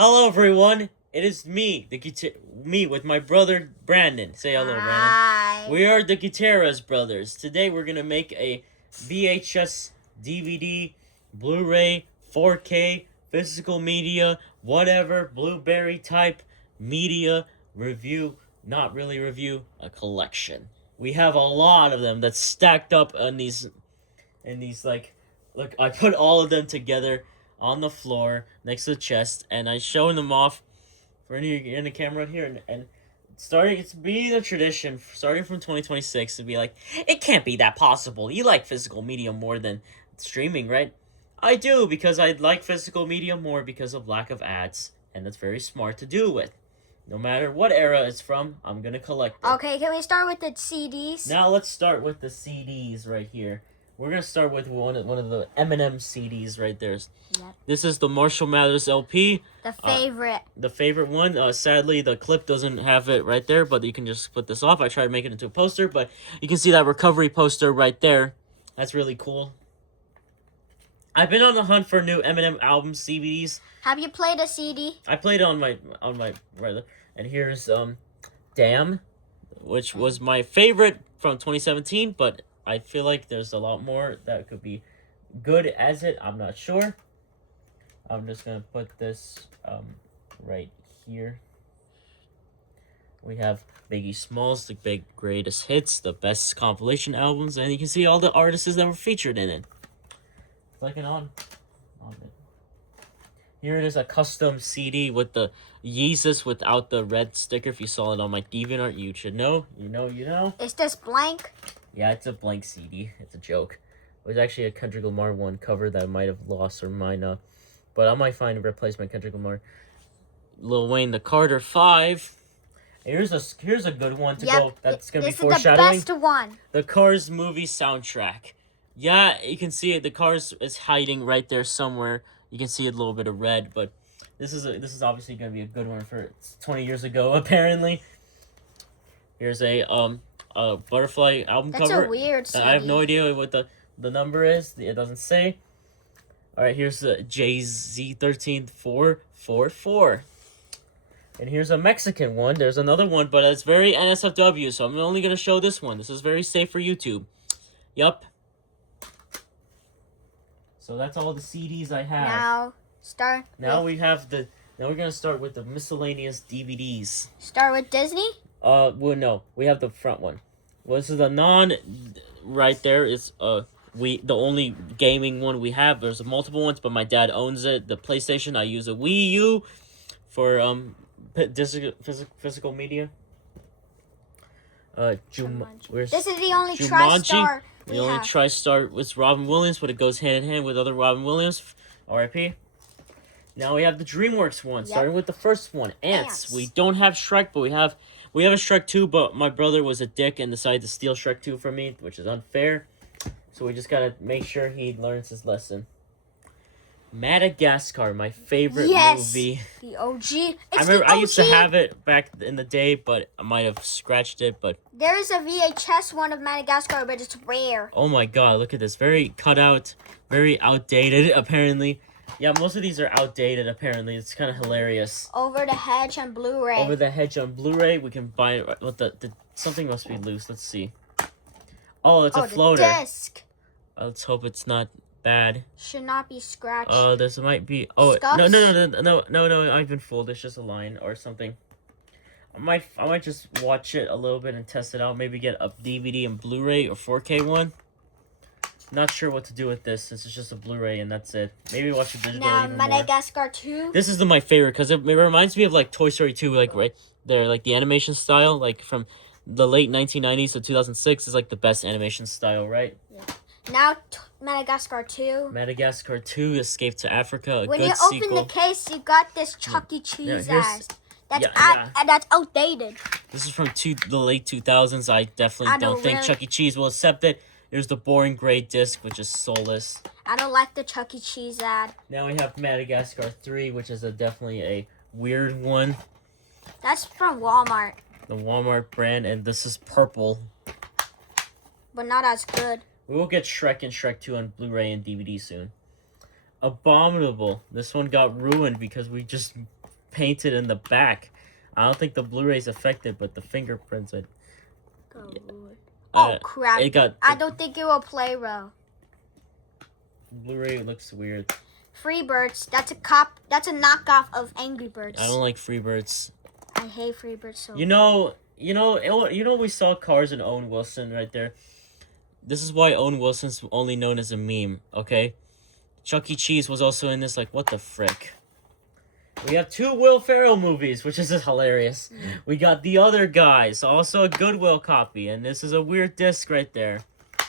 Hello, everyone. It is me, me with my brother Brandon. Say hello, Brandon. Hi. We are the Gutierrez brothers. Today, we're gonna make a VHS, DVD, Blu-ray, 4K, physical media, whatever, Blueberry type media review. Not really review, a collection. We have a lot of them that's stacked up on these like, look, I put all of them together on the floor next to the chest, and I showing them off for any in the camera here, and starting it's being a tradition starting from 2026 to be like, it can't be that possible. You like physical media more than streaming, right? I do, because I like physical media more because of lack of ads, and that's very smart to do with. No matter what era it's from, I'm gonna collect them. Okay, can we start with the CDs? Now let's start with the CDs right here. We're gonna start with one of the Eminem CDs right there. Yep. This is the Marshall Mathers LP. The favorite. The favorite one. Sadly, the clip doesn't have it right there, but you can just put this off. I tried to make it into a poster, but you can see that recovery poster right there. That's really cool. I've been on the hunt for new Eminem album CDs. Have you played a CD? I played it on my right, and here's Damn, which was my favorite from 2017, but I feel like there's a lot more that could be good as it. I'm not sure. I'm just gonna put this right here. We have Biggie Smalls, the big greatest hits, the best compilation albums, and you can see all the artists that were featured in it. Clicking on it. Here it is, a custom CD with the Yeezus without the red sticker. If you saw it on my DeviantArt, you should know. You know. Is this blank? Yeah, it's a blank CD. It's a joke. It was actually a Kendrick Lamar one cover that I might have lost or might not. But I might find a replacement Kendrick Lamar. Lil Wayne, the Carter 5. Here's a good one to go. That's going to be foreshadowing. This is the best one. The Cars movie soundtrack. Yeah, you can see it. The Cars is hiding right there somewhere. You can see a little bit of red, but this is obviously going to be a good one for 20 years ago, apparently. Here's a Butterfly album cover. That's a weird CD. I have no idea what the number is. It doesn't say. All right, here's the JZ13444. And here's a Mexican one. There's another one, but it's very NSFW, so I'm only going to show this one. This is very safe for YouTube. Yup. So that's all the CDs I have. Now we're gonna start with the miscellaneous DVDs. Start with Disney? Well, no, we have the front one. Well, this is the right there is the only gaming one we have. There's multiple ones, but my dad owns it. The PlayStation, I use a Wii U for physical media. This is the only TriStar. The only TriStar was Robin Williams, but it goes hand in hand with other Robin Williams. R.I.P. Now we have the DreamWorks one, starting with the first one, Ants. We don't have Shrek, but we have a Shrek 2, but my brother was a dick and decided to steal Shrek 2 from me, which is unfair. So we just gotta make sure he learns his lesson. Madagascar, my favorite movie. The OG. I used to have it back in the day, but I might have scratched it. But there is a VHS one of Madagascar, but it's rare. Oh my god, look at this. Very cut out, very outdated, apparently. Yeah, most of these are outdated, apparently. It's kind of hilarious. Over the Hedge on Blu-ray. Over the Hedge on Blu-ray, we can buy it. What something must be loose. Let's see. Oh, it's a floater. The disc. Let's hope it's not bad. Should not be scratched. This might be. Oh, Scuffs? No! I've been fooled. It's just a line or something. I might just watch it a little bit and test it out. Maybe get a DVD and Blu-ray or 4K one. Not sure what to do with this. This is just a Blu-ray and that's it. Maybe watch a digital. Now Madagascar 2. This is my favorite because it reminds me of like Toy Story 2, like right there, like the animation style, like from the late 1990s to 2006 is like the best animation style, right? Yeah. Now Madagascar 2. Madagascar 2, Escape to Africa, when good you sequel. Open the case, you got this Chuck E. Cheese ass. That's outdated. This is from the late 2000s. I definitely don't think Chuck E. Cheese will accept it. There's the boring gray disc, which is soulless. I don't like the Chuck E. Cheese ad. Now we have Madagascar 3, which is definitely a weird one. That's from Walmart. The Walmart brand, and this is purple. But not as good. We will get Shrek and Shrek 2 on Blu-ray and DVD soon. Abominable. This one got ruined because we just painted in the back. I don't think the Blu-ray's affected, but the fingerprints. Oh crap! It got. I don't think it will play well. Blu-ray looks weird. Freebirds. That's a knockoff of Angry Birds. I don't like Freebirds. I hate Freebirds so. You know, we saw Cars and Owen Wilson right there. This is why Owen Wilson's only known as a meme, okay? Chuck E. Cheese was also in this, like, what the frick? We have 2 Will Ferrell movies, which is just hilarious. We got The Other Guys, also a Goodwill copy, and this is a weird disc right there.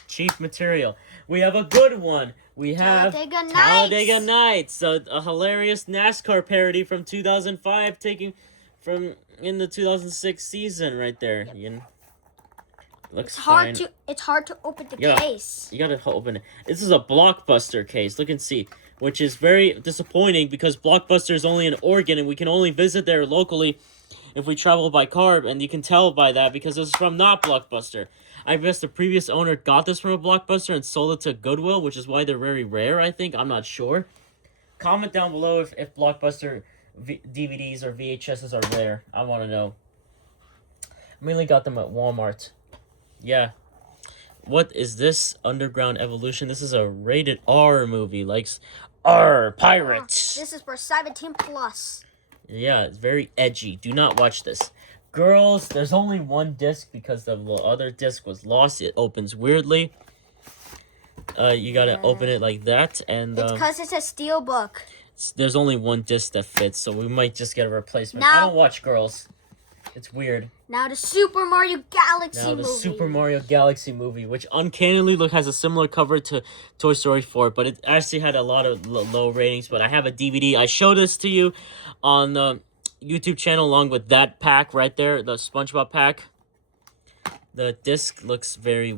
Cheap material. We have a good one. We have Talladega Nights, a hilarious NASCAR parody from 2005, taking from in the 2006 season right there. Looks fine. It's hard to open the case. You gotta open it. This is a Blockbuster case. Look and see, which is very disappointing because Blockbuster is only in Oregon and we can only visit there locally if we travel by car, and you can tell by that because this is from not Blockbuster. I guess the previous owner got this from a Blockbuster and sold it to Goodwill, which is why they're very rare, I think. I'm not sure. Comment down below if Blockbuster DVDs or VHSs are rare. I want to know. I mainly got them at Walmart. Yeah. What is this? Underground Evolution. This is a rated R movie. Likes R, pirates. This is for 17+. Yeah, it's very edgy. Do not watch this. Girls, there's only one disc because the other disc was lost. It opens weirdly. You gotta open it like that, and it's because it's a steel book. There's only one disc that fits, so we might just get a replacement. I don't watch Girls. It's weird. Now the Super Mario Galaxy movie. Super Mario Galaxy movie, which uncannily has a similar cover to Toy Story 4, but it actually had a lot of low ratings. But I have a DVD. I showed this to you on the YouTube channel along with that pack right there, the SpongeBob pack. The disc looks very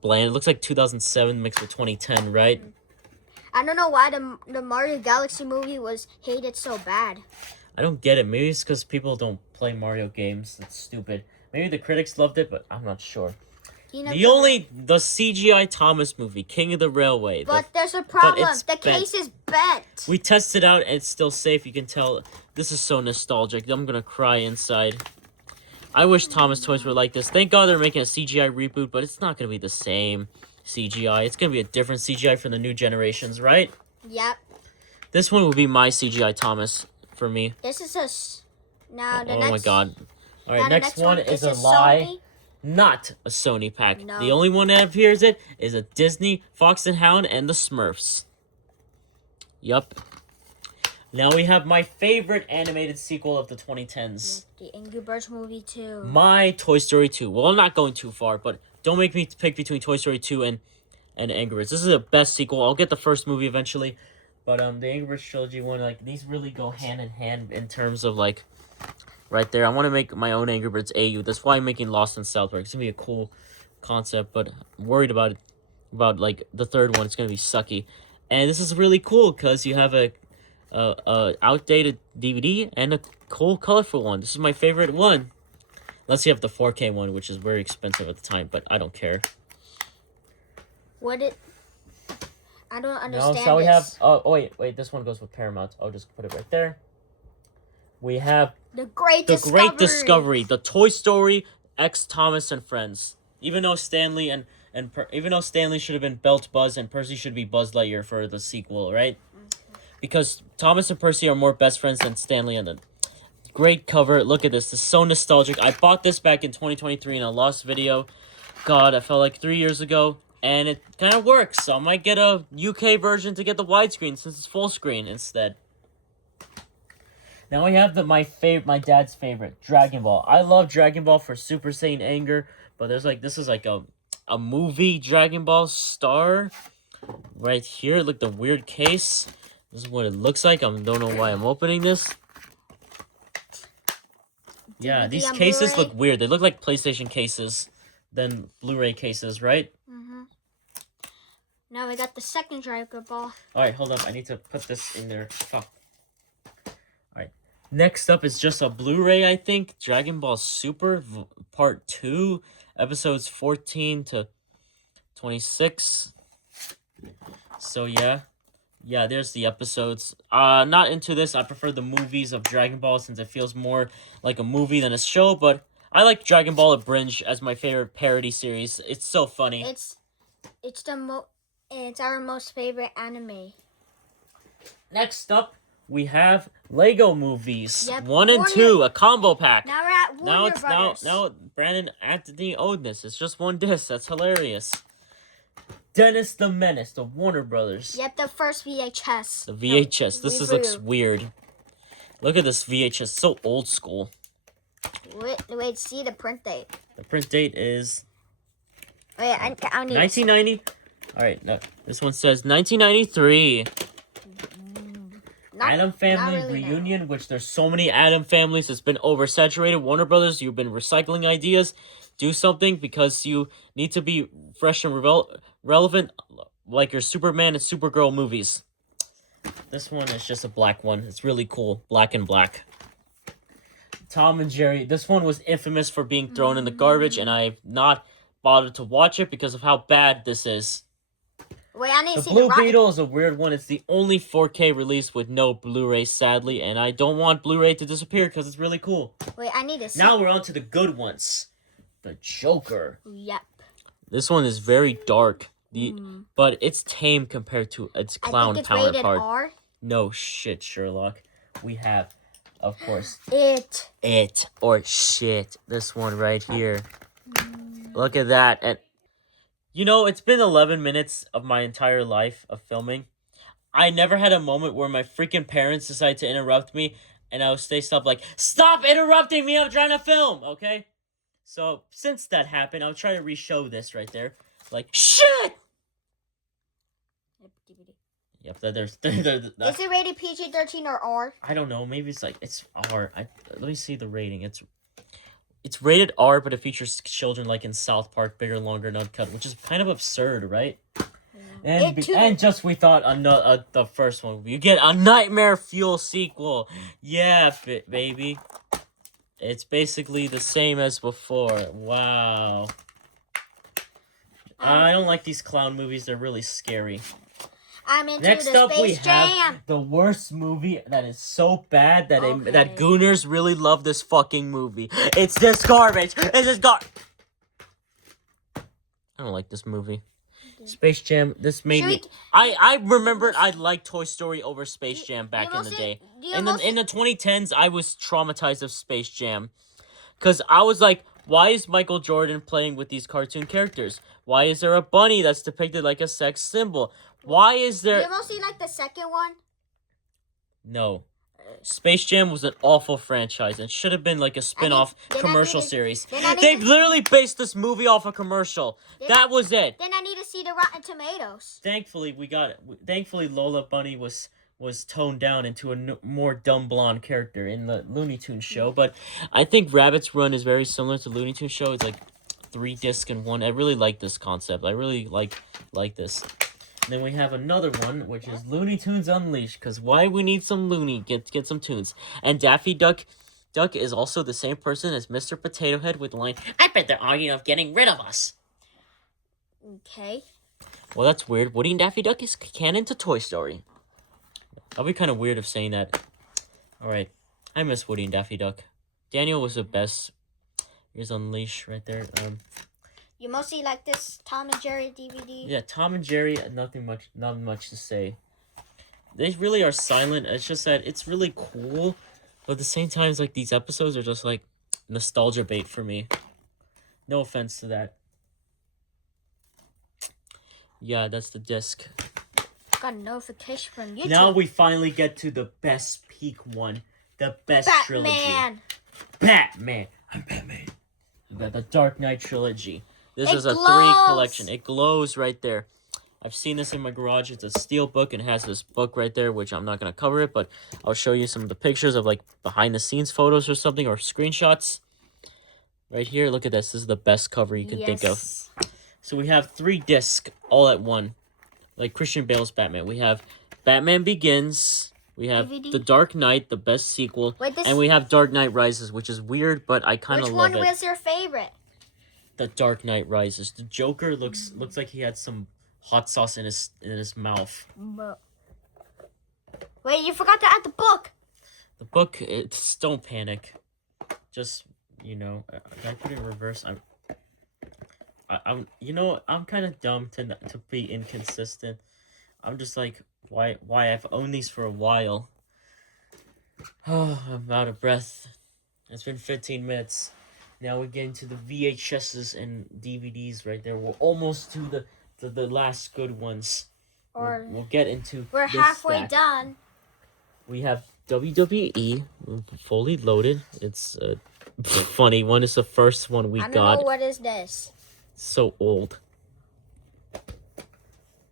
bland. It looks like 2007 mixed with 2010, right? I don't know why the Mario Galaxy movie was hated so bad. I don't get it. Maybe it's because people don't play Mario games. That's stupid. Maybe the critics loved it, but I'm not sure. The CGI Thomas movie, King of the Railway. But there's a problem. The case is bent. We tested out and it's still safe. You can tell. This is so nostalgic. I'm going to cry inside. I wish Thomas toys were like this. Thank God they're making a CGI reboot, but it's not going to be the same CGI. It's going to be a different CGI for the new generations, right? Yep. This one will be my CGI Thomas for me. This is a... Now the oh next... my God. All right, next one is a lie. Sony? Not a Sony pack. No. The only one that appears is a Disney, Fox and Hound, and the Smurfs. Yup. Now we have my favorite animated sequel of the 2010s. The Angry Birds movie 2. My Toy Story 2. Well, I'm not going too far, but don't make me pick between Toy Story 2 and Angry Birds. This is the best sequel. I'll get the first movie eventually. But the Angry Birds trilogy one, like, these really go hand in hand in terms of, like, right there. I want to make my own Angry Birds AU. That's why I'm making Lost in South Park. It's going to be a cool concept, but I'm worried about it. About, like, the third one. It's going to be sucky. And this is really cool because you have a outdated DVD and a cool, colorful one. This is my favorite one. Unless you have the 4K one, which is very expensive at the time, but I don't care. I don't understand. No, so we have. Oh wait. This one goes with Paramount. I'll just put it right there. We have The Great Discovery. The Toy Story X Thomas and Friends. Even though Stanley even though Stanley should have been Belt Buzz and Percy should be Buzz Lightyear for the sequel, right? Because Thomas and Percy are more best friends than Stanley and the great cover. Look at this. This is so nostalgic. I bought this back in 2023 in a lost video. God, I felt like 3 years ago. And it kind of works. So I might get a UK version to get the widescreen since it's full screen instead. Now we have my dad's favorite, Dragon Ball. I love Dragon Ball for Super Saiyan Anger. But this is like a movie Dragon Ball star. Right here. Look, the weird case. This is what it looks like. I don't know why I'm opening this. Yeah, these cases look weird. They look like PlayStation cases than Blu-ray cases, right? Mm-hmm. Now we got the second Dragon Ball. Alright, hold up. I need to put this in there. Oh. Alright. Next up is just a Blu-ray, I think. Dragon Ball Super Part 2. Episodes 14 to 26. So, yeah. Yeah, there's the episodes. Not into this. I prefer the movies of Dragon Ball since it feels more like a movie than a show, but I like Dragon Ball Abridged as my favorite parody series. It's so funny. It's it's our most favorite anime. Next up, we have Lego movies. Yep, 1 and 2, a combo pack. Now we're at Warner Brothers. Now Brandon Anthony owed this. It's just one disc. That's hilarious. Dennis the Menace, the Warner Brothers. Yep, the first VHS. The VHS. This looks weird. Look at this VHS. So old school. Wait, see the print date. The print date is... Wait, I need 1990. All right, no, this one says 1993. Adam Family really Reunion, which there's so many Adam Families. It's been oversaturated. Warner Brothers, you've been recycling ideas. Do something because you need to be fresh and relevant like your Superman and Supergirl movies. This one is just a black one. It's really cool. Black and black. Tom and Jerry. This one was infamous for being thrown in the garbage, and I've not bothered to watch it because of how bad this is. Wait, I need to see the Blue Beetle is a weird one. It's the only 4K release with no Blu-ray, sadly, and I don't want Blu-ray to disappear because it's really cool. Wait, I need to see. Now we're on to the good ones. The Joker. Yep. This one is very dark, but it's tame compared to its clown counterpart. R. No shit, Sherlock. We have, of course, It or shit. This one right here. Look at that. And you know, it's been 11 minutes of my entire life of filming. I never had a moment where my freaking parents decided to interrupt me, and I would stay stuff like, "Stop interrupting me! I'm trying to film." Okay. So, since that happened, I'll try to re-show this right there. Like, shit! Yep, there's... Is it rated PG-13 or R? I don't know, maybe it's R. Let me see the rating. It's rated R, but it features children like in South Park, bigger, longer, and uncut, which is kind of absurd, right? Yeah. And just we thought the first one, you get a Nightmare Fuel sequel. Yeah, baby. It's basically the same as before. Wow. I don't like these clown movies. They're really scary. I'm into Next the up, Space we Jam. have the worst movie that is so bad that that Gooners really love this fucking movie. It's this garbage. It's this I don't like this movie. Space Jam. This made me. I remembered I liked Toy Story over Space Jam back in the day. In the 2010s, I was traumatized of Space Jam, cause I was like, why is Michael Jordan playing with these cartoon characters? Why is there a bunny that's depicted like a sex symbol? Why is there... Do you mostly like the second one? No. Space Jam was an awful franchise and should have been like a spin-off commercial series. They literally based this movie off a commercial. That was it. Then I need to see the Rotten Tomatoes. Thankfully, Thankfully, Lola Bunny was toned down into a more dumb blonde character in the Looney Tunes show. But I think Rabbit's Run is very similar to Looney Tunes show. It's like 3 discs in one. I really like this concept. I really like this. And then we have another one, which is Looney Tunes Unleashed. Because why we need some Looney? Get some tunes. And Daffy Duck is also the same person as Mr. Potato Head with the line, "I bet they're arguing of getting rid of us." Okay. Well, that's weird. Woody and Daffy Duck is canon to Toy Story. That'll be kind of weird of saying that. Alright. I miss Woody and Daffy Duck. Daniel was the best. Here's Unleash right there. You mostly like this Tom and Jerry DVD? Yeah, Tom and Jerry, not much to say. They really are silent. It's just that it's really cool. But at the same time, it's like these episodes are just like nostalgia bait for me. No offense to that. Yeah, that's the disc. Got a notification from YouTube. Now we finally get to the best peak one. The best trilogy. Batman. I'm Batman. The Dark Knight trilogy. This is a 3 collection. It glows right there. I've seen this in my garage. It's a steel book and it has this book right there, which I'm not going to cover it, but I'll show you some of the pictures of like behind the scenes photos or something, or screenshots. Right here, look at this. This is the best cover you can think of. So we have 3 discs all at one. Like Christian Bale's Batman. We have Batman Begins. We have DVD? The Dark Knight, the best sequel. And we have Dark Knight Rises, which is weird, but I kind of love it. Which one was your favorite? The Dark Knight Rises. The Joker looks like he had some hot sauce in his mouth. Wait, you forgot to add the book. The book, it's don't panic. Just, did I put it in reverse? I'm I'm kind of dumb to be inconsistent. I'm just like, why I've owned these for a while. Oh, I'm out of breath. It's been 15 minutes. Now we're getting to the VHSs and DVDs right there. We're almost to the last good ones. We'll get into. We're halfway done. We have WWE fully loaded. It's a funny one. It's the first one we got. I don't know what is this. So old.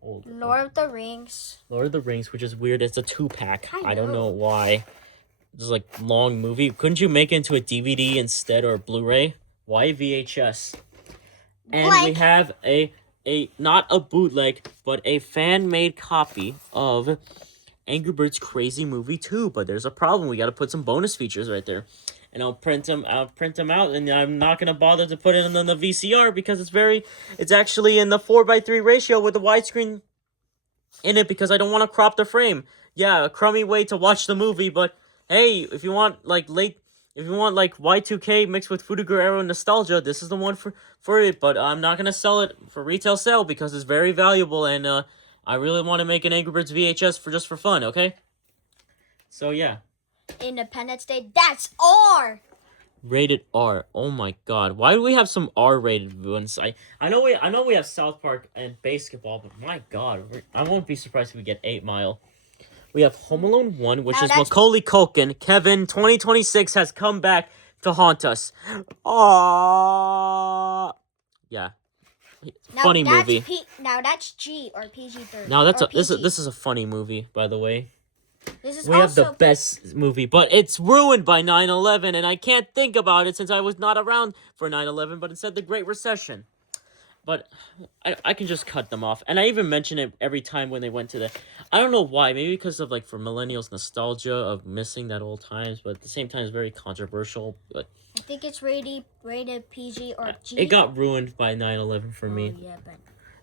Lord of the Rings. Lord of the Rings, which is weird. It's a 2-pack. I don't know why. It's like long movie. Couldn't you make it into a DVD instead or Blu-ray? Why VHS? And we have a not a bootleg, but a fan-made copy of Angry Birds Crazy Movie 2. But there's a problem. We got to put some bonus features right there. And I'll print them out, and I'm not gonna bother to put it in the VCR because it's actually in the 4:3 ratio with the widescreen in it because I don't want to crop the frame. Yeah, a crummy way to watch the movie, but hey, if you want Y2K mixed with Fudu Guerrero nostalgia, this is the one for it. But I'm not gonna sell it for retail sale because it's very valuable, and I really want to make an Angry Birds VHS for fun. Okay, so yeah. Independence Day. That's R. Rated R. Oh my God! Why do we have some R-rated ones? I know we have South Park and basketball, but my God, I won't be surprised if we get 8 Mile. We have Home Alone 1, which is Macaulay Culkin. Kevin, 2026 has come back to haunt us. Aww. Yeah. Funny movie. Now that's G or PG-13. Now this is a funny movie, by the way. We have the best movie, but it's ruined by 9/11, and I can't think about it since I was not around for 9/11, but instead the Great Recession. But I can just cut them off, and I even mention it every time when they went to I don't know why, maybe because of for millennials nostalgia of missing that old times, but at the same time it's very controversial. But I think it's rated PG or G. It got ruined by 9/11 for me. Yeah, but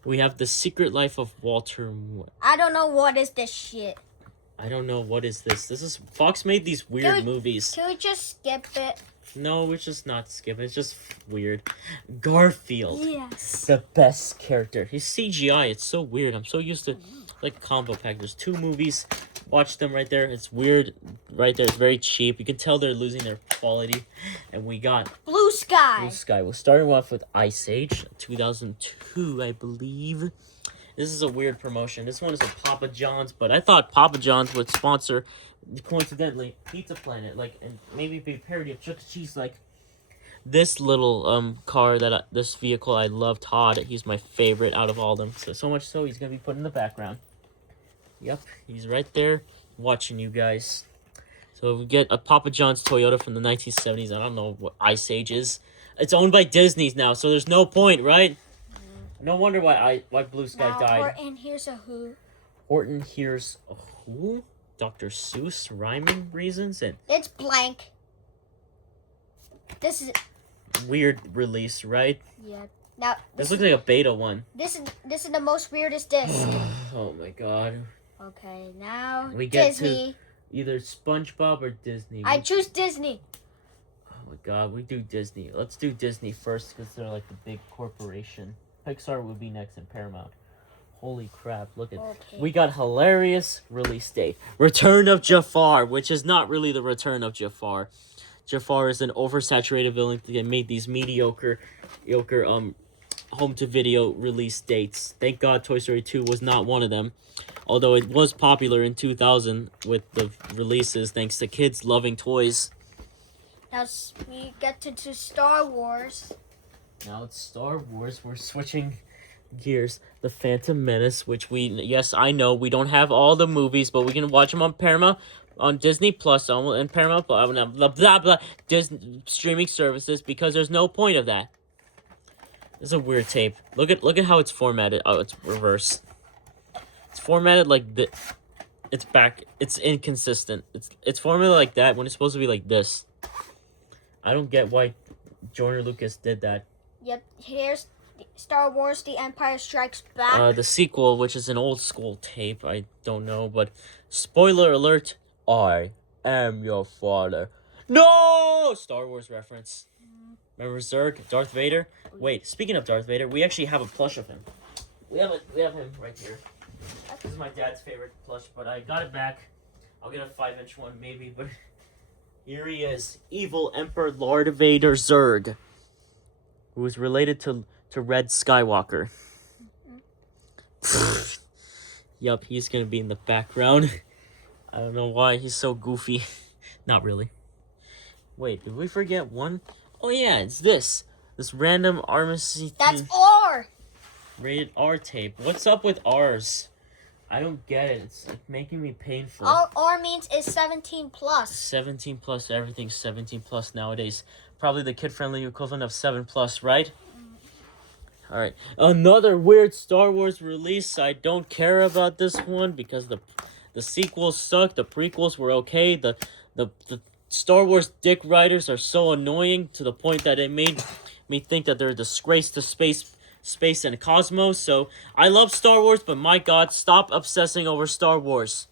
we have The Secret Life of Walter. I don't know what is this shit. I don't know what is this. Fox made these weird movies. Can we just skip it? No, it's just not skip. It's just weird. Garfield. Yes. The best character. He's CGI. It's so weird. I'm so used to combo pack. There's 2 movies. Watch them right there. It's weird. Right there. It's very cheap. You can tell they're losing their quality. And we got Blue Sky. Blue Sky. We're starting off with Ice Age, 2002, I believe. This is a weird promotion. This one is a Papa John's, but I thought Papa John's would sponsor, coincidentally, Pizza Planet, and maybe be a parody of Chuck E. Cheese, this little car this vehicle I love, Todd. He's my favorite out of all of them. So much so he's gonna be put in the background. Yep, he's right there watching you guys. So we get a Papa John's Toyota from the 1970s. I don't know what Ice Age is. It's owned by Disney now, so there's no point, right? No wonder why Blue Sky died. Horton Hears a Who. Horton Hears a Who? Dr. Seuss rhyming reasons and it's blank. This is weird release, right? Yeah. Now this looks like a beta one. This is the most weirdest disc. Oh my God. Okay, now we get Disney. To either SpongeBob or Disney. I choose Disney. Oh my God, we do Disney. Let's do Disney first because they're the big corporation. Pixar would be next in Paramount. Holy crap, look at we got hilarious release date. Return of Jafar, which is not really the return of Jafar. Jafar is an oversaturated villain that made these mediocre home to video release dates. Thank God Toy Story 2 was not one of them. Although it was popular in 2000 with the releases thanks to kids loving toys. Now we get to Star Wars. Now it's Star Wars. We're switching gears. The Phantom Menace, which yes, I know we don't have all the movies, but we can watch them on Paramount, on Disney Plus, and Paramount, blah blah blah, Disney streaming services because there's no point of that. This is a weird tape. Look at how it's formatted. Oh, it's reverse. It's formatted like this. It's back. It's inconsistent. It's formatted like that when it's supposed to be like this. I don't get why George Lucas did that. Yep, here's Star Wars: The Empire Strikes Back. The sequel, which is an old school tape. I don't know, but spoiler alert: I am your father. No! Star Wars reference. Remember Zurg, Darth Vader? Wait, speaking of Darth Vader, we actually have a plush of him. We have him right here. This is my dad's favorite plush, but I got it back. I'll get a 5-inch one maybe, but here he is, evil Emperor Lord Vader Zurg, who is related to Red Skywalker. Yup, he's gonna be in the background. I don't know why he's so goofy. Not really. Wait, did we forget one? Oh yeah, it's this random Armistice. That's R. Rated R tape. What's up with R's? I don't get it. It's making me painful. R means is 17 plus. 17 plus. Everything's 17 plus nowadays. Probably the kid-friendly equivalent of 7 plus, right? All right. Another weird Star Wars release. I don't care about this one because the sequels suck. The prequels were okay. The Star Wars dick writers are so annoying to the point that it made me think that they're a disgrace to space and cosmos. So I love Star Wars, but my God, stop obsessing over Star Wars.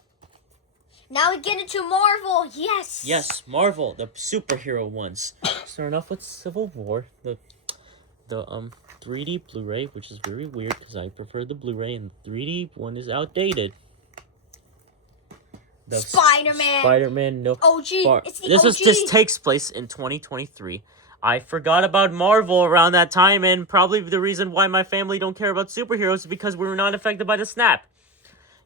Now we get into Marvel. Yes. Yes, Marvel, the superhero ones. Starting off with Civil War, the 3D Blu-ray, which is very weird because I prefer the Blu-ray, and the 3D one is outdated. The Spider-Man, no. OG. It's the this OG. This takes place in 2023. I forgot about Marvel around that time, and probably the reason why my family don't care about superheroes is because we were not affected by the snap.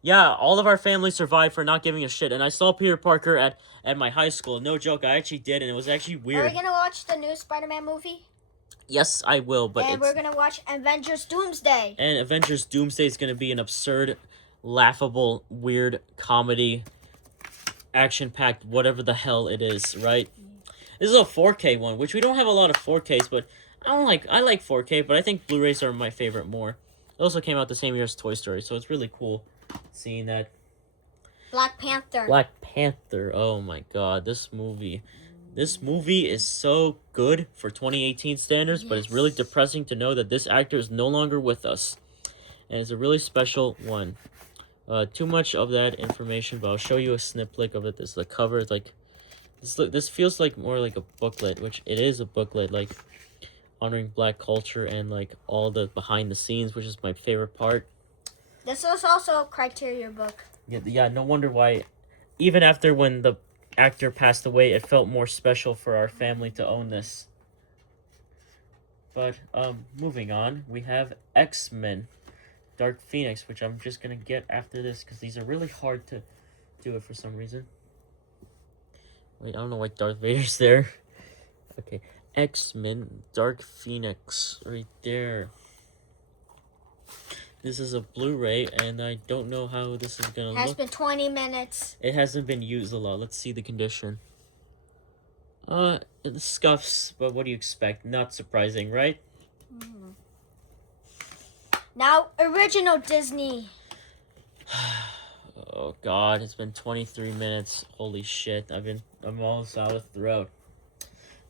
Yeah, all of our family survived for not giving a shit, and I saw Peter Parker at my high school. No joke, I actually did, and it was actually weird. Are we gonna watch the new Spider-Man movie? Yes, I will, but we're gonna watch Avengers Doomsday. And Avengers Doomsday is gonna be an absurd, laughable, weird comedy, action-packed, whatever the hell it is, right? This is a 4K one, which we don't have a lot of 4Ks, but I like 4K, but I think Blu-rays are my favorite more. It also came out the same year as Toy Story, so it's really cool seeing that. Black Panther. Black Panther. Oh my God, this movie is so good for 2018 standards, but it's really depressing to know that this actor is no longer with us. And it's a really special one. Too much of that information, but I'll show you a snippet of it. This the cover is like this feels like more like a booklet, which it is a booklet, like honoring Black culture and like all the behind the scenes, which is my favorite part. This is also a Criteria book. Yeah, no wonder why even after when the actor passed away, it felt more special for our family to own this. But moving on, we have X-Men Dark Phoenix, which I'm just gonna get after this because these are really hard to do it for some reason. Wait, I don't know why Darth Vader's there. Okay, X-Men Dark Phoenix right there. This is a Blu-ray, and I don't know how this is gonna look. It has been 20 minutes. It hasn't been used a lot. Let's see the condition. It scuffs, but what do you expect? Not surprising, right? Mm. Now, original Disney. Oh God, it's been 23 minutes. Holy shit, I'm almost out of throat.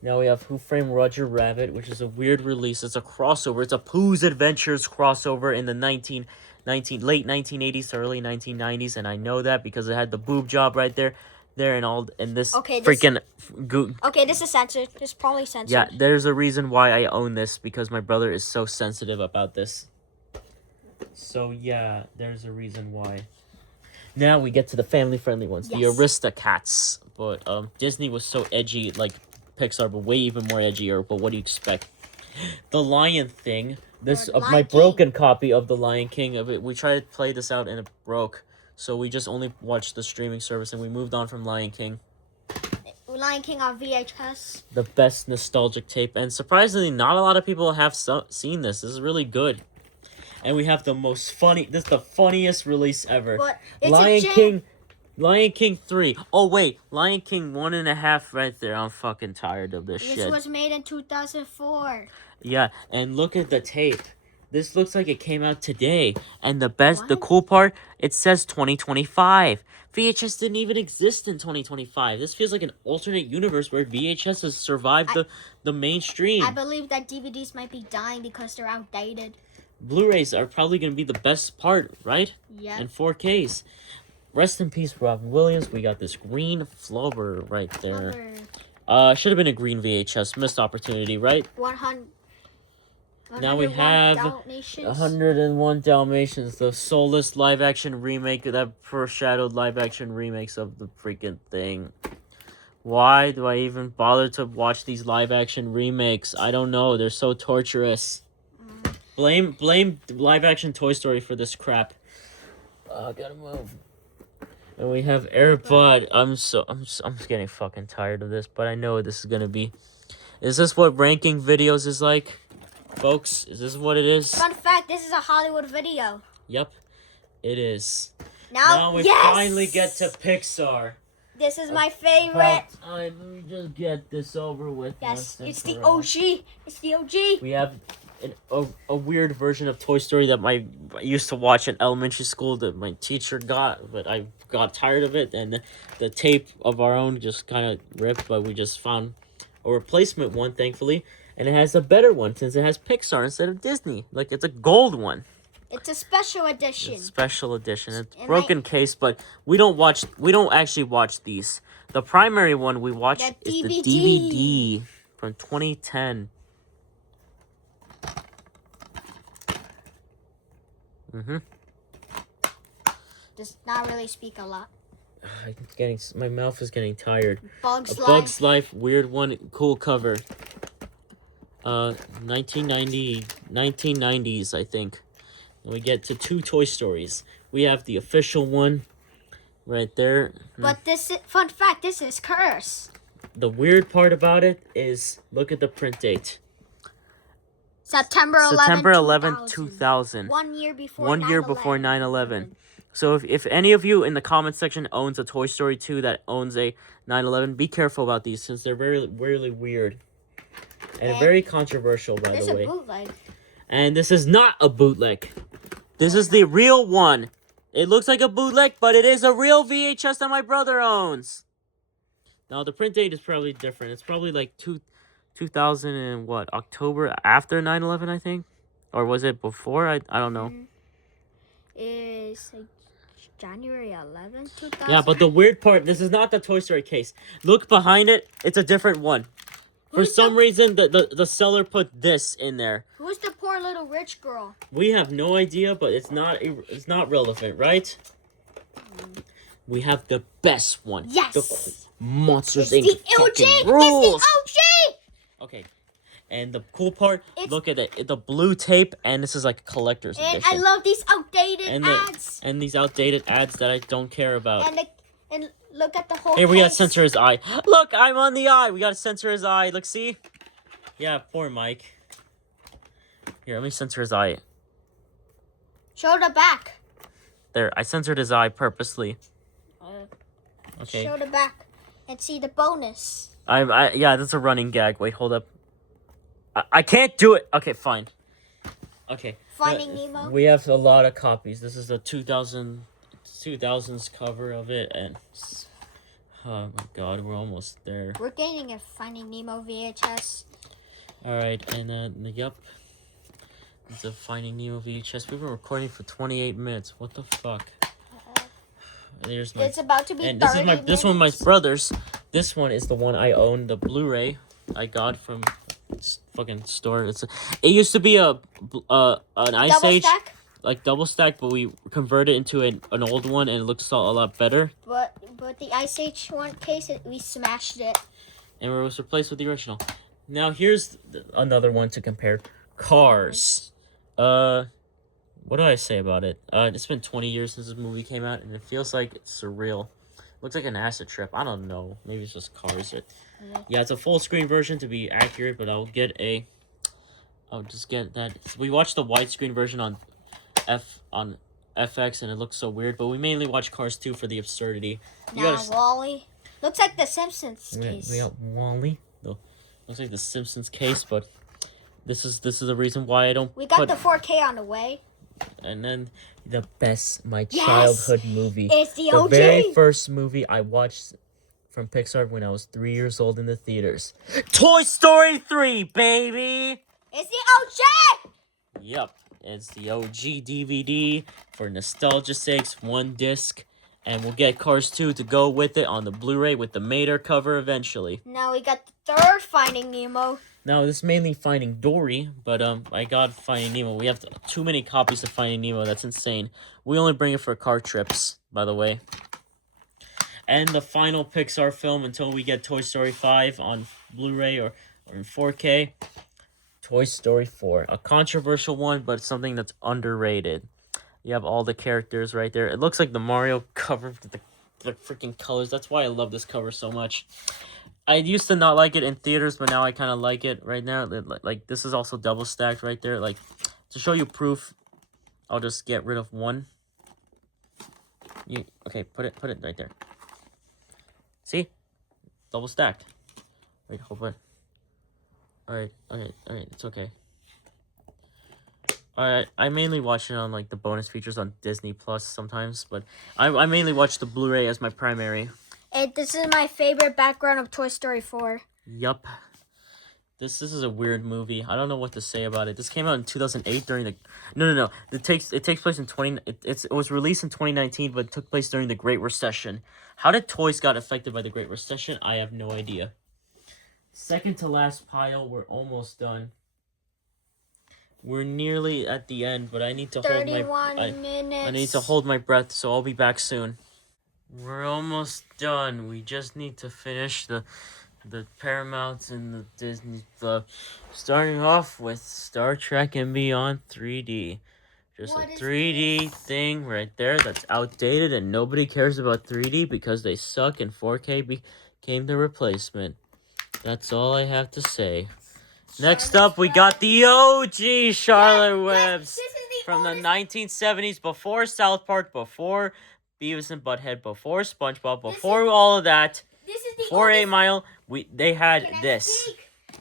Now we have Who Framed Roger Rabbit, which is a weird release. It's a crossover. It's a Pooh's Adventures crossover in the late 1980s to early 1990s, and I know that because it had the boob job right there, and this freaking. Okay, this is censored. This is probably censored. Yeah, there's a reason why I own this because my brother is so sensitive about this. So yeah, there's a reason why. Now we get to the family-friendly ones, the Aristocats. But Disney was so edgy, like Pixar, but way even more edgier. But what do you expect? The Lion Thing. My broken copy of The Lion King of it. We tried to play this out and it broke, so we just only watched the streaming service and we moved on from Lion King. Lion King on VHS. The best nostalgic tape, and surprisingly, not a lot of people have seen this. This is really good. And we have the this is the funniest release ever. What? Lion King 3. Oh, wait. Lion King 1.5 right there. I'm fucking tired of this shit. This was made in 2004. Yeah, and look at the tape. This looks like it came out today. And the What? cool part, it says 2025. VHS didn't even exist in 2025. This feels like an alternate universe where VHS has survived the mainstream. I believe that DVDs might be dying because they're outdated. Blu-rays are probably going to be the best part, right? Yeah. And 4Ks. Rest in peace, Robin Williams. We got this green Flubber right there. Should have been a green VHS. Missed opportunity, right? 100. Now we have 101 Dalmatians, the soulless live-action remake that foreshadowed live-action remakes of the freaking thing. Why do I even bother to watch these live-action remakes? I don't know. They're so torturous. Blame live-action Toy Story for this crap. Gotta move. And we have Air Bud. I'm getting fucking tired of this, but I know what this is gonna be. Is this what ranking videos is like? Folks, is this what it is? Fun fact, this is a Hollywood video. Yep, it is. Now we finally get to Pixar. This is my favorite. Let me just get this over with. Yes, it's the OG. It's the OG. We have a weird version of Toy Story that I used to watch in elementary school that my teacher got, but I got tired of it, and the tape of our own just kind of ripped, but we just found a replacement one, thankfully. And it has a better one since it has Pixar instead of Disney. Like, it's a gold one. It's a special edition. It's a special edition. It's broken case, but we don't actually watch these. The primary one we watch is the DVD from 2010. Does not really speak a lot. My mouth is getting tired. Bugs Life, weird one, cool cover. 1990s, I think. And we get to 2 Toy Stories. We have the official one right there. But fun fact, this is cursed. The weird part about it is, look at the print date. September 11, 2000. 1 year before 9/11. So if any of you in the comment section owns a Toy Story 2 that owns a 9/11, be careful about these since they're really weird. And very controversial, by the way. There's a bootleg. And this is not a bootleg. This is the real one. It looks like a bootleg, but it is a real VHS that my brother owns. Now, the print date is probably different. It's probably like 2000 and what? October after 9/11, I think? Or was it before? I don't know. It's like January 11th, 2000. Yeah, but the weird part, this is not the Toy Story case. Look behind it. It's a different one. For some reason, the seller put this in there. Who's the poor little rich girl? We have no idea, but it's not relevant, right? We have the best one. Yes. The Monsters It's Inc. the OG. Rules. It's the OG. Okay. And the cool part, look at it. The blue tape, and this is like a collector's edition. And I love these outdated ads. And these outdated ads that I don't care about. And look at the whole Hey, we gotta case. censor his eye. Look, I'm on the eye. We gotta censor his eye. Look, see? Yeah, poor Mike. Here, let me censor his eye. Show the back. There, I censored his eye purposely. Okay. Show the back and see the bonus. Yeah, that's a running gag. Wait, hold up. I can't do it. Okay, fine. Okay. Finding Nemo. We have a lot of copies. This is the 2000s cover of it, and oh my god, we're almost there. We're getting a Finding Nemo VHS. All right, and yep, it's a Finding Nemo VHS. We've been recording for 28 minutes. What the fuck? It's about to be 30 minutes. This one, my brother's. This one is the one I own. The Blu-ray I got from fucking store. It used to be an Ice Age, like double stack, but we converted it into an old one, and it looks a lot better. But the Ice Age one case, we smashed it, and it was replaced with the original. Now here's another one to compare. Cars. What do I say about it? It's been 20 years since this movie came out, and it feels like it's surreal. Looks like an acid trip. I don't know. Maybe it's just Cars. Yeah, it's a full screen version to be accurate, but I'll just get that. We watched the widescreen version on FX, and it looks so weird. But we mainly watch Cars 2 for the absurdity. WALL-E. Looks like the Simpsons case. We got WALL-E. Looks like the Simpsons case, but This is the reason why I don't. We got the 4K on the way. And then the best, my Yes! childhood movie. It's the OG. The very first movie I watched from Pixar when I was 3 years old in the theaters. Toy Story 3, baby! It's the OG! Yep, it's the OG DVD for nostalgia's sakes, one disc. And we'll get Cars 2 to go with it on the Blu-ray with the Mater cover eventually. Now we got the third Finding Nemo. Now, this is mainly Finding Dory, but I got Finding Nemo. We have too many copies of Finding Nemo. That's insane. We only bring it for car trips, by the way. And the final Pixar film until we get Toy Story 5 on Blu-ray or in 4K. Toy Story 4. A controversial one, but something that's underrated. You have all the characters right there. It looks like the Mario cover with the freaking colors. That's why I love this cover so much. I used to not like it in theaters, but now I kind of like it right now. Like, this is also double stacked right there. Like, to show you proof, I'll just get rid of one. Okay, put it right there. See? Double stacked. Wait, hold on. Alright, it's okay. Alright, I mainly watch it on, like, the bonus features on Disney Plus sometimes, but I mainly watch the Blu-ray as my primary. This is my favorite background of Toy Story 4. Yup. This is a weird movie. I don't know what to say about it. This came out in 2008 during the... No. It takes place in it was released in 2019, but it took place during the Great Recession. How did toys got affected by the Great Recession? I have no idea. Second to last pile. We're almost done. We're nearly at the end, but I need to hold my... minutes. I need to hold my breath, so I'll be back soon. We're almost done. We just need to finish the Paramounts and the Disney stuff. Starting off with Star Trek and Beyond 3D. Just a 3D thing right there that's outdated and nobody cares about 3D because they suck and 4K became the replacement. That's all I have to say. Next up, we got the OG Charlotte Webbs from the 1970s, before South Park, before Beavis and Butthead, before SpongeBob, before all of that. This is the For oldest. 8 Mile, they had this.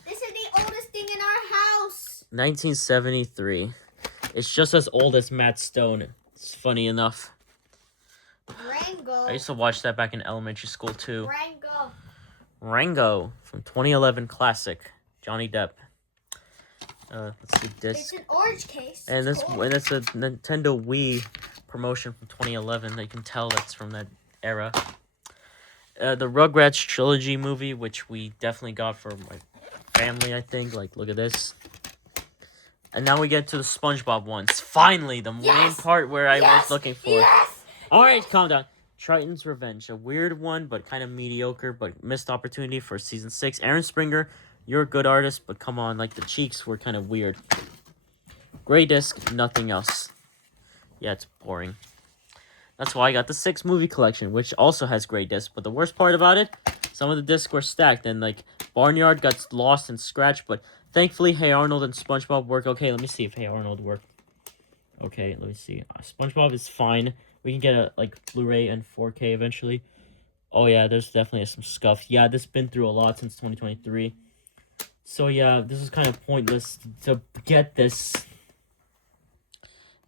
This is the oldest thing in our house. 1973. It's just as old as Matt Stone. It's funny enough. Rango. I used to watch that back in elementary school too. Rango. Rango from 2011 classic. Johnny Depp. Let's see It's this. an orange case. And It's cool. it's a Nintendo Wii promotion from 2011. You can tell that's from that era. The Rugrats trilogy movie, which we definitely got for my family, I think. Like, look at this. And now we get to the SpongeBob ones. Finally, the main part where I was looking for. Yes. Alright, calm down. Triton's Revenge. A weird one, but kind of mediocre, but missed opportunity for season 6. Aaron Springer, you're a good artist, but come on, like, the cheeks were kind of weird. Gray disc, nothing else. Yeah, it's boring. That's why I got the 6 movie collection, which also has gray discs. But the worst part about it, some of the discs were stacked, and, like, Barnyard got lost and scratched, but thankfully, Hey Arnold and SpongeBob work. Okay, let me see if Hey Arnold worked. Okay, let me see. SpongeBob is fine. We can get a, like, Blu-ray and 4K eventually. Oh, yeah, there's definitely some scuff. Yeah, this has been through a lot since 2023. So, yeah, this is kind of pointless to get this,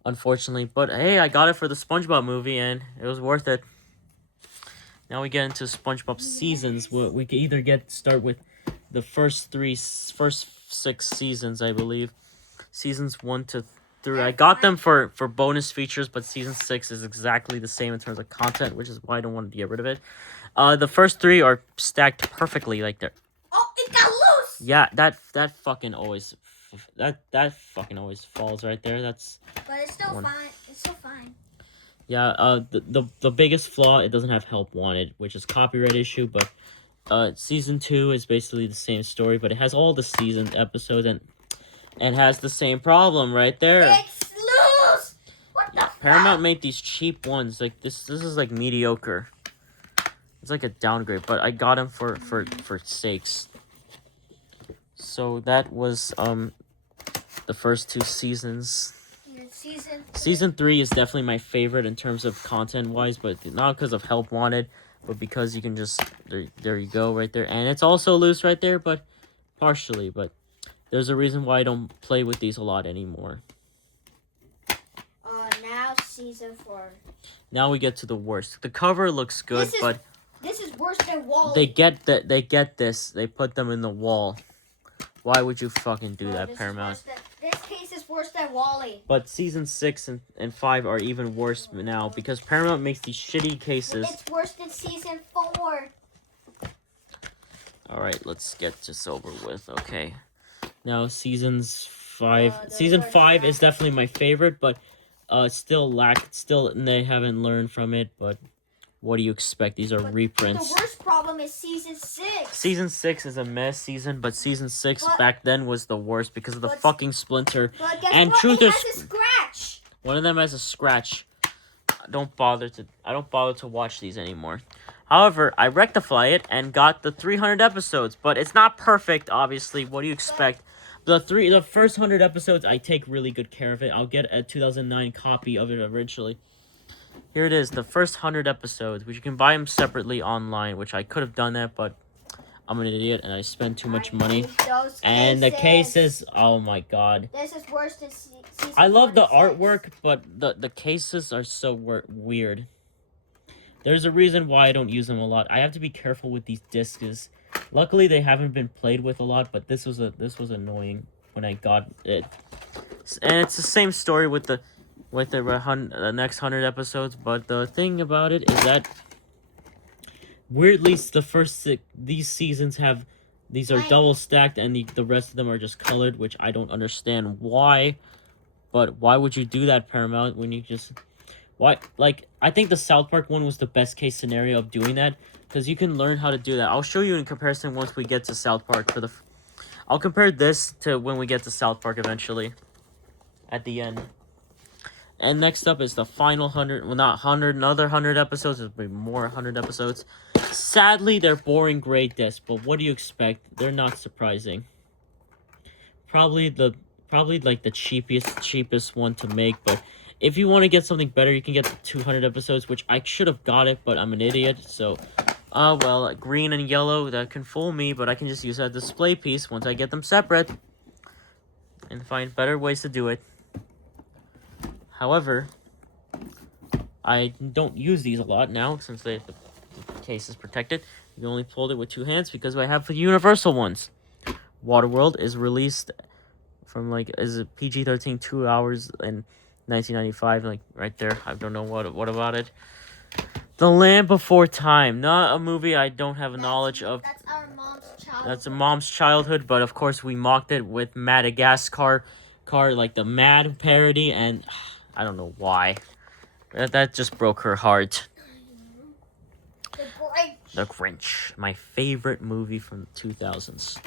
unfortunately. But, hey, I got it for the SpongeBob movie, and it was worth it. Now we get into SpongeBob seasons. We can either start with the first 6 seasons, I believe. Seasons 1 to 3. I got them for bonus features, but season 6 is exactly the same in terms of content, which is why I don't want to get rid of it. The first 3 are stacked perfectly, like they're... Oh, it got loose. Yeah, that fucking always... That fucking always falls right there. That's... But it's still fine. It's still fine. Yeah, the biggest flaw, it doesn't have Help Wanted, which is copyright issue, but season 2 is basically the same story, but it has all the season episodes and has the same problem right there. It's loose. What the Paramount made these cheap ones. Like this is like mediocre. It's like a downgrade, but I got them for sakes. So that was the first 2 seasons. Season 3 is definitely my favorite in terms of content-wise, but not because of Help Wanted, but because you can just... There you go, right there. And it's also loose right there, but partially. But There's a reason why I don't play with these a lot anymore. Now season 4. Now we get to the worst. The cover looks good, but this is worse than Wall-E. they get that. They get this. They put them in the wall. Why would you fucking do that, Paramount? This case is worse than Wall-E. But season 6 and 5 are even worse now because Paramount makes these shitty cases. It's worse than season 4. All right, let's get this over with. Okay, now season 5 is definitely my favorite, but still they haven't learned from it. But what do you expect? These are reprints. The worst problem is season 6. Season 6 is a mess season, but season 6 back then was the worst because of the fucking Splinter. But guess And what? truth It is, has a scratch. one of them has a scratch. I don't bother to watch these anymore. However, I rectify it and got the 300 episodes, but it's not perfect, obviously. What do you expect? The first 100 episodes, I take really good care of it. I'll get a 2009 copy of it eventually. Here it is, the first 100 episodes, which you can buy them separately online, which I could have done that, but I'm an idiot and I spend too much money. And the cases, oh my god. This is worse than season I love the 46. artwork, but the cases are so weird. There's a reason why I don't use them a lot. I have to be careful with these discs. Luckily, they haven't been played with a lot, but this was annoying when I got it. And it's the same story with the next 100 episodes, but the thing about it is that weirdly these seasons have these are double stacked and the rest of them are just colored, which I don't understand why. But why would you do that, Paramount, when you just why I think the South Park one was the best case scenario of doing that because you can learn how to do that. I'll show you in comparison once we get to South Park I'll compare this to when we get to South Park eventually at the end. And next up is the final 100, well not 100, another 100 episodes, there'll be more 100 episodes. Sadly, they're boring gray discs, but what do you expect? They're not surprising. Probably like the cheapest one to make, but if you want to get something better, you can get the 200 episodes, which I should have got it, but I'm an idiot, so well, green and yellow, that can fool me, but I can just use that display piece once I get them separate and find better ways to do it. However, I don't use these a lot now since the case is protected. You can only hold it with 2 hands because I have the universal ones. Waterworld is released from is it PG-13 2 hours in 1995, right there. I don't know what about it. The Land Before Time, not a movie I don't have a knowledge of. That's our mom's childhood. That's a mom's childhood, but of course we mocked it with Madagascar, like the Mad parody, and I don't know why. That just broke her heart. The Grinch, my favorite movie from the 2000s,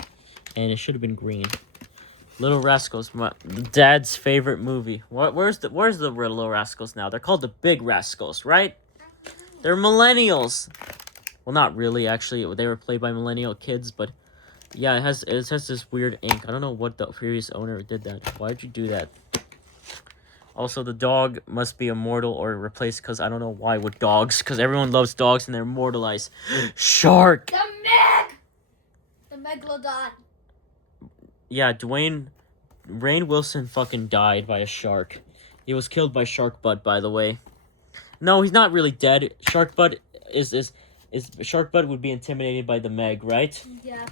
and it should have been green. Little Rascals, my dad's favorite movie. Where's the Little Rascals now? They're called the Big Rascals, right? They're millennials. Well, not really, actually. They were played by millennial kids, but yeah, it has this weird ink. I don't know what the previous owner did that. Why'd you do that? Also, the dog must be immortal or replaced because I don't know why with dogs. Because everyone loves dogs and they're immortalized. Shark! The Meg! The Megalodon. Yeah, Rainn Wilson fucking died by a shark. He was killed by Shark Butt, by the way. No, he's not really dead. Shark Butt Shark Butt would be intimidated by the Meg, right? Yeah.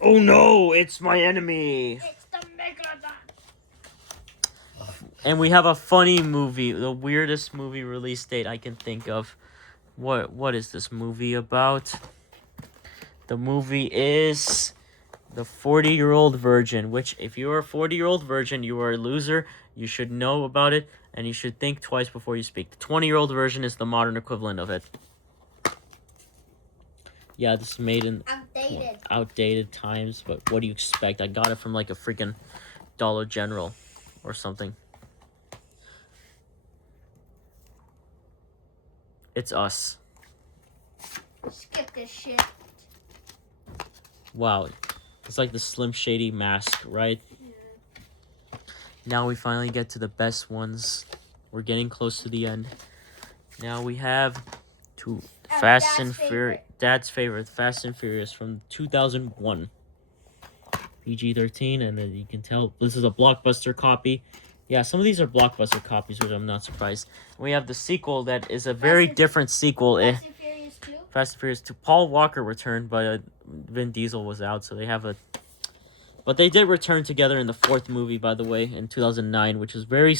Oh no, it's my enemy! It's the Megalodon. And we have a funny movie, the weirdest movie release date I can think of. What is this movie about? The movie is The 40-Year-Old Virgin, which if you are a 40-year-old virgin, you are a loser. You should know about it, and you should think twice before you speak. The 20-year-old version is the modern equivalent of it. Yeah, this is made in outdated times, but what do you expect? I got it from like a freaking Dollar General or something. It's us. Skip this shit. Wow. It's like the Slim Shady mask, right? Yeah. Now we finally get to the best ones. We're getting close to the end. Now we have Dad's favorite, Fast and Furious from 2001. PG-13, and then you can tell this is a Blockbuster copy. Yeah, some of these are Blockbuster copies, which I'm not surprised. We have the sequel that is a very different sequel. Fast and Furious 2? Fast and Furious 2. Paul Walker returned, but Vin Diesel was out, so they have a... But they did return together in the fourth movie, by the way, in 2009, which is very...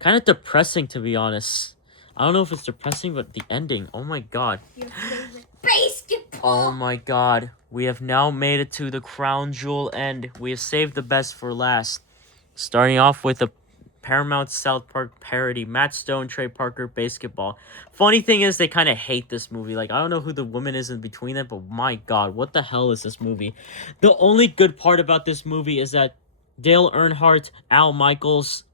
kind of depressing, to be honest. I don't know if it's depressing, but the ending, oh my god. Your favorite basketball! Oh my god. We have now made it to the crown jewel end. We have saved the best for last. Starting off with a Paramount South Park parody, Matt Stone, Trey Parker, basketball. Funny thing is, they kind of hate this movie. Like, I don't know who the woman is in between them, but my god, what the hell is this movie? The only good part about this movie is that Dale Earnhardt, Al Michaels,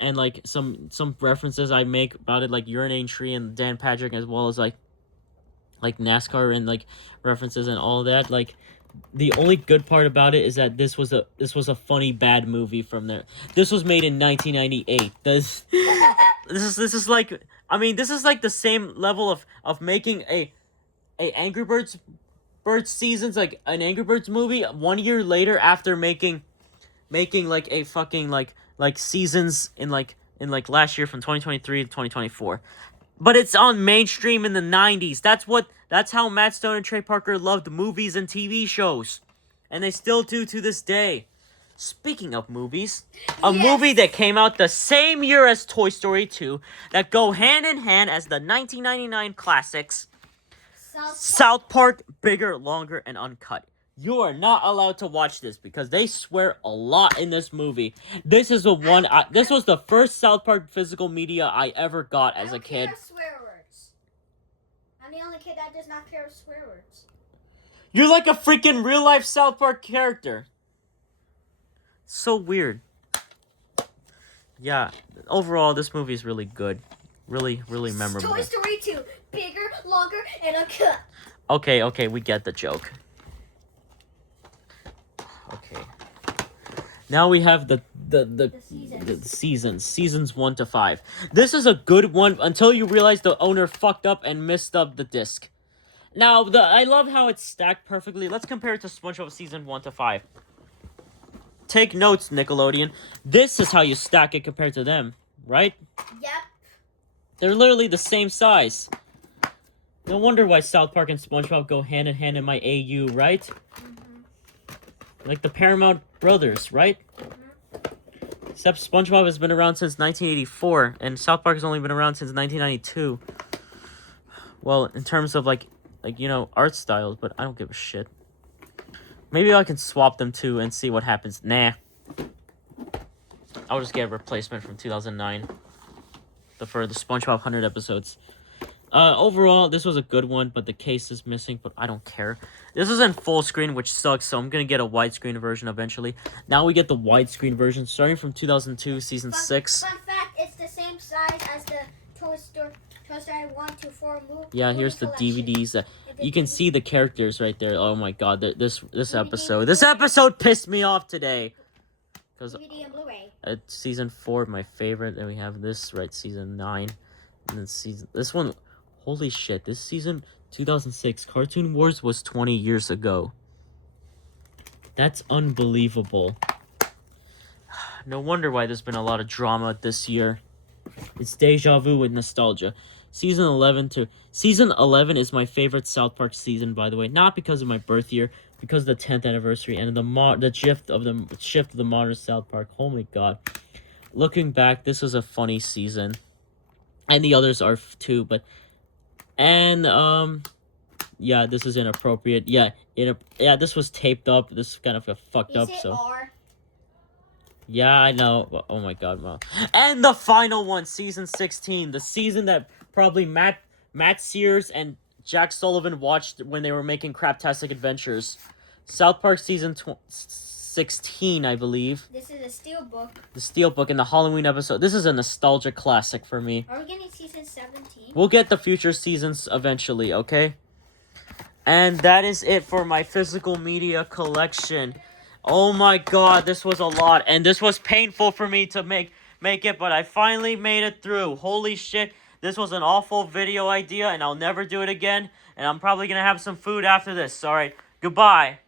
and like some references I make about it, like Urinating Tree and Dan Patrick, as well as like NASCAR and like references and all that. Like, the only good part about it is that this was a funny bad movie from there. This was made in 1998. This is like, I mean, this is like the same level of making a Angry Birds seasons, like an Angry Birds movie 1 year later after making like a fucking like seasons in last year from 2023 to 2024. But it's on mainstream in the 90s. That's how Matt Stone and Trey Parker loved movies and TV shows. And they still do to this day. Speaking of movies, a movie that came out the same year as Toy Story 2, that go hand in hand as the 1999 classics, South Park, Bigger, Longer, and Uncut. You are not allowed to watch this because they swear a lot in this movie. This is this was the first South Park physical media I ever got as a kid. I don't care swear words. I'm the only kid that does not care swear words. You're like a freaking real life South Park character. So weird. Yeah, overall this movie is really good. Really, really memorable. Toy Story 2, Bigger, Longer, and Uncut. Okay, we get the joke. Okay. Now we have the seasons 1 to 5. This is a good one until you realize the owner fucked up and messed up the disc. Now, I love how it's stacked perfectly. Let's compare it to SpongeBob season 1 to 5. Take notes, Nickelodeon. This is how you stack it compared to them, right? Yep. They're literally the same size. No wonder why South Park and SpongeBob go hand in hand in my AU, right? Like the Paramount Brothers, right? Except SpongeBob has been around since 1984, and South Park has only been around since 1992. Well, in terms of like art styles, but I don't give a shit. Maybe I can swap them too and see what happens. Nah. I'll just get a replacement from 2009. For the SpongeBob 100 episodes. Overall, this was a good one, but the case is missing, but I don't care. This is in full screen, which sucks, so I'm going to get a widescreen version eventually. Now we get the widescreen version, starting from 2002, Season 6. Fun fact, it's the same size as the Toy Story 1 to 4 movie. Yeah, here's the DVDs. You can see the characters right there. Oh my god, this episode pissed me off today. DVD and Blu-ray. Season 4, my favorite. Then we have this, right, Season 9. And then this one... Holy shit, this season, 2006, Cartoon Wars was 20 years ago. That's unbelievable. No wonder why there's been a lot of drama this year. It's deja vu with nostalgia. Season 11 is my favorite South Park season, by the way. Not because of my birth year, because of the 10th anniversary and the shift of the modern South Park. Oh my god. Looking back, this was a funny season. And the others are too, but... And, yeah, this is inappropriate. Yeah, this was taped up. This kind of got fucked up, so... R? Yeah, I know. Oh my god, wow. And the final one, Season 16. The season that probably Matt Sears and Jack Sullivan watched when they were making Craptastic Adventures. South Park Season 16, I believe. This is a Steelbook. The Steelbook in the Halloween episode. This is a nostalgia classic for me. Are we getting Season 17? We'll get the future seasons eventually, okay? And that is it for my physical media collection. Oh my god, this was a lot. And this was painful for me to make it, but I finally made it through. Holy shit. This was an awful video idea, and I'll never do it again. And I'm probably going to have some food after this. Alright, goodbye.